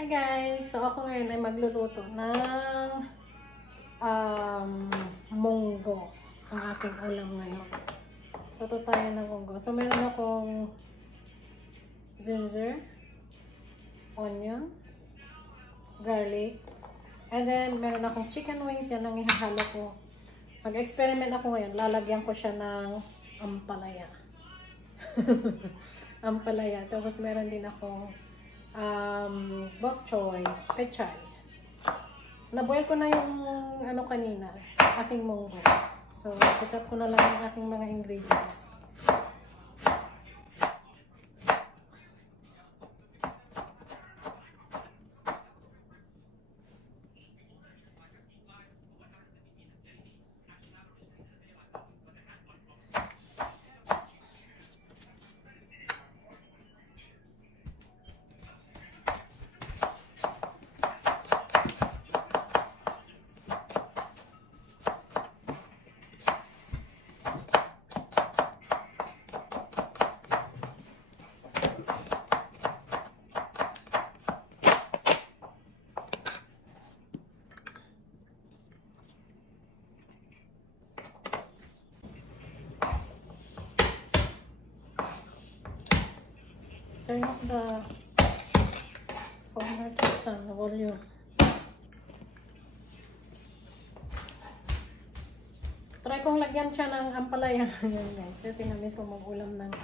Hi guys! So ako ngayon ay magluluto ng munggo. Ang aking ulam ngayon. Luto tayo ng munggo. So meron akong ginger, onion, garlic, and then meron akong chicken wings. Yan ang ihahalo ko. Mag-experiment ako ngayon. Lalagyan ko siya ng ampalaya. Ampalaya. Tapos meron din akong bok choy, pechay. Naboil ko na yung ano kanina, aking munggo. So, ketchup ko na lang yung aking mga ingredients. Turn off the volume. Try kong lagyan siya ng ampalaya. Yan guys, kasi namiss kong mag-ulam ng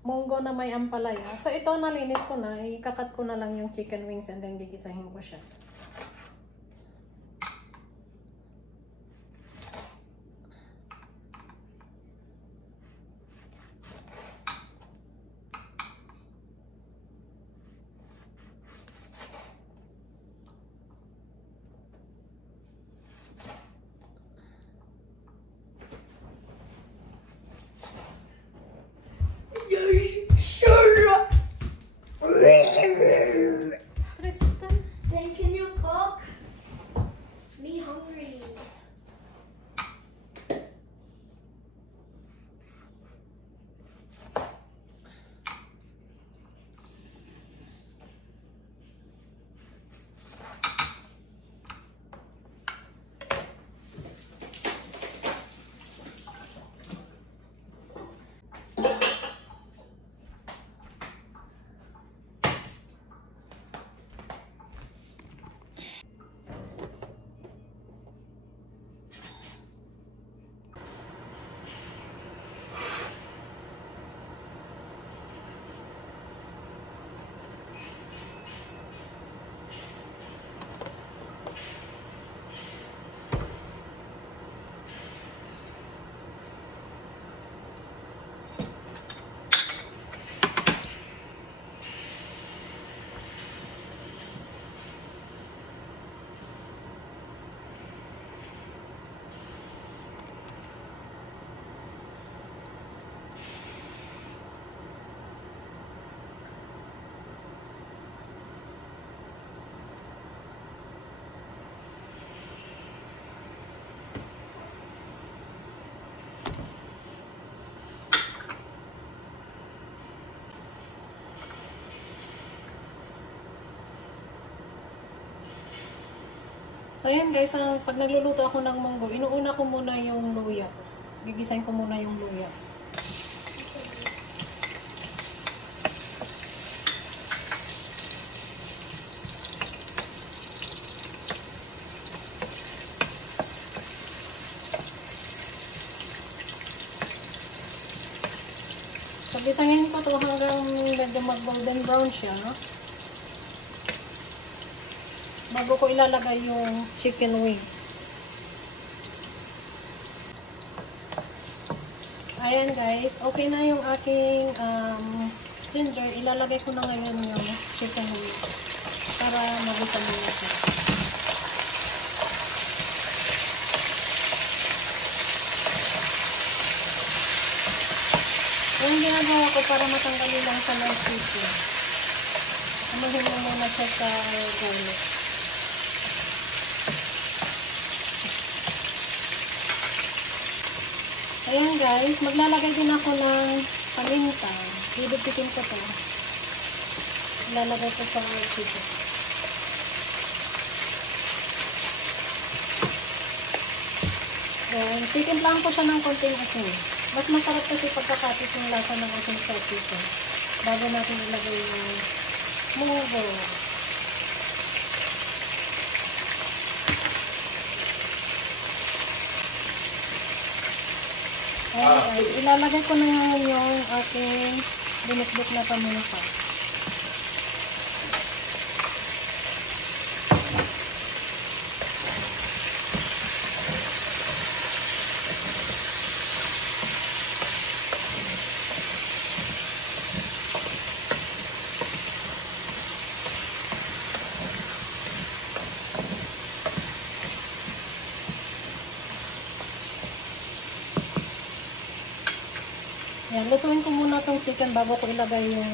munggo na may ampalaya. So ito nalinis ko na, ikakat ko na lang yung chicken wings and then gigisahin ko siya. Tristan, Ben, can you cook? Me hungry. so yan guys, pag nagluluto ako ng munggo, inuuna ko muna yung luya. Gigisahin ko muna yung luya. So gisahin ko to hanggang medyo mag-golden brown siya. Bago ko ilalagay yung chicken wings. Ayan guys, okay na yung aking ginger. Ilalagay ko na ngayon yung chicken wings para mabutan nila siya. Yung ginagawa ko para matanggalin lang sa light chicken. Anuhin mo muna siya sa garlic. Ayan guys, maglalagay din ako ng paminta. Hidupitin ko to. Ilalagay ko sa chicken. And titimplahan ko siya ng konting asin. Mas masarap kasi pagkakapit yung lasa ng asin sa chicken. Bago natin ilagay yung munggo. Ayan guys, ilalagay ko na yung aking binukbok na paminta. Ayan, lutuin ko muna tong chicken bago ko ilagay yung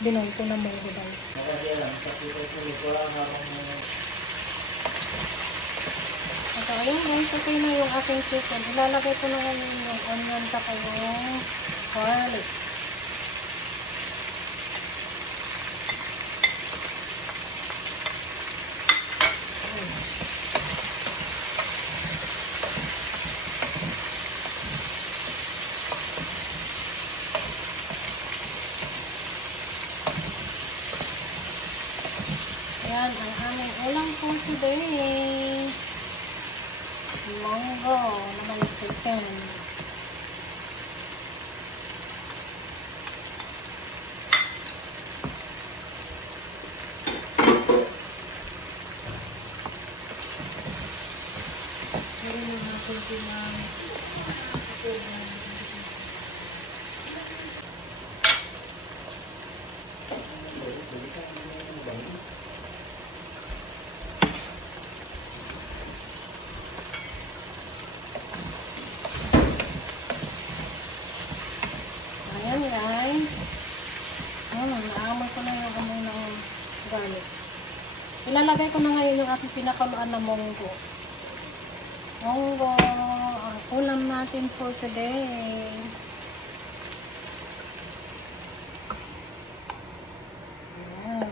binoy ko na munggo guys. So, ayun guys, okay na yung aking chicken. Ilalagay ko na ngayon yung onion saka yung garlic. Ayan ang aming ulam for today. Munggo na may chicken. Hindi natin ayan guys. Naamoy ko na yung amoy ng garlic. Ilalagay ko na ngayon yung aking pinakamaan na munggo. Munggo, ang ulam natin for today. Ayan.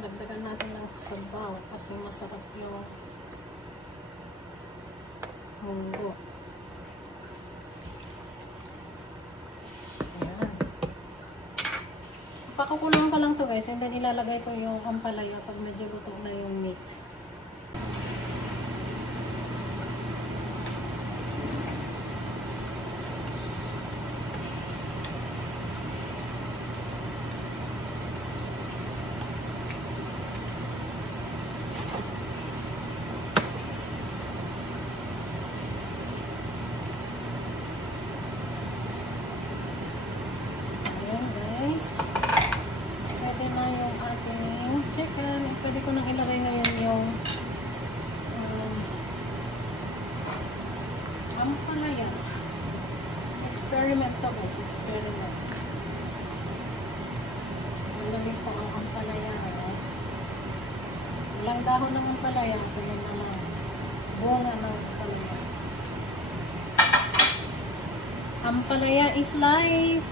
Dagdagan natin ng sabaw kasi masarap yung munggo. Ayan. So, pakukulang ka lang to guys, and then ilalagay ko yung ampalaya pag medyo luto na yung meat. Chicken. Pwede ko nang ilagay ngayon yung ampalaya. Experiment to guys. Experiment. Malabis ko ang ampalaya. Ilang dahon ng ampalaya. Sige naman. Bunga ng ampalaya. Ampalaya is life.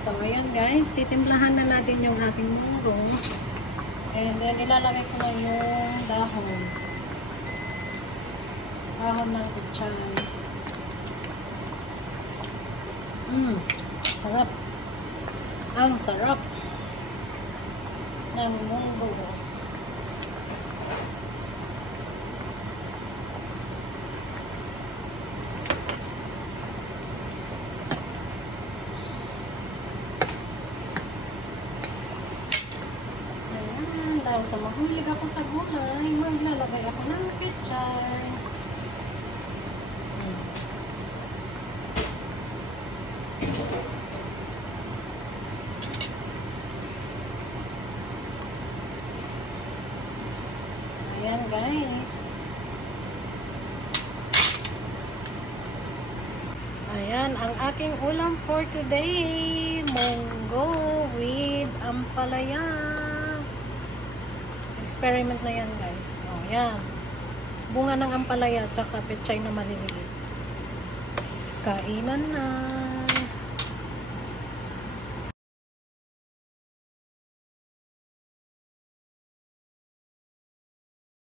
So, ayan guys, titimplahan na natin yung ating munggo. And then, ilalagay ko na yung dahon. Dahon ng pechay. Sarap. Ang sarap ng munggo. mahilig ako sa gulay, maglalagay ako ng pechay. Ayan guys. Ayan, ang aking ulam for today. Munggo with ampalaya. Experiment na yan guys. O, yan. Bunga ng ampalaya, tsaka pechay na maliliit. Kainan na.